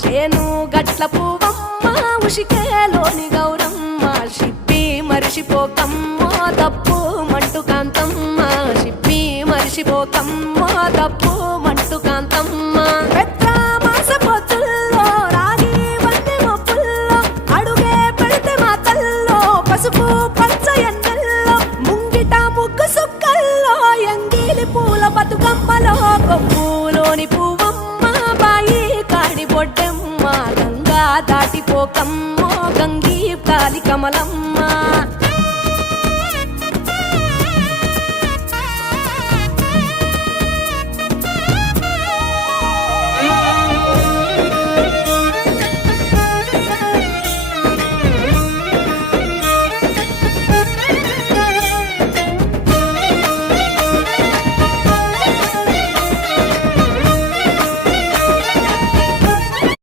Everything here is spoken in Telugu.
శేను గట్ల పువ్వమ్మ ఉషికేలోని గౌరమ్మ షిప్పి మరిషిపోకమ్మో తప్పు మంటు కాంతమ్మ షిప్పి మరిషిపోకమ్మో తప్పు మంటు కాంతమ్మ పెద్ద మాస పొత్తుల్లో రాగి వంటి మొప్పుల్లో అడుగే పెడితే మా తల్లో పసుపు పచ్చ ఎన్నెల్లో ముంగిట ముగ్గు సుక్కల్లో ఎంగిలి పూల బతుకమ్మలో కొమ్ములోని పువ్వమ్మ బాయి కాడి బొడ్డెమ్మ గంగా దాటిపోకమ్మో గంగీ కాలి కమలమ్మ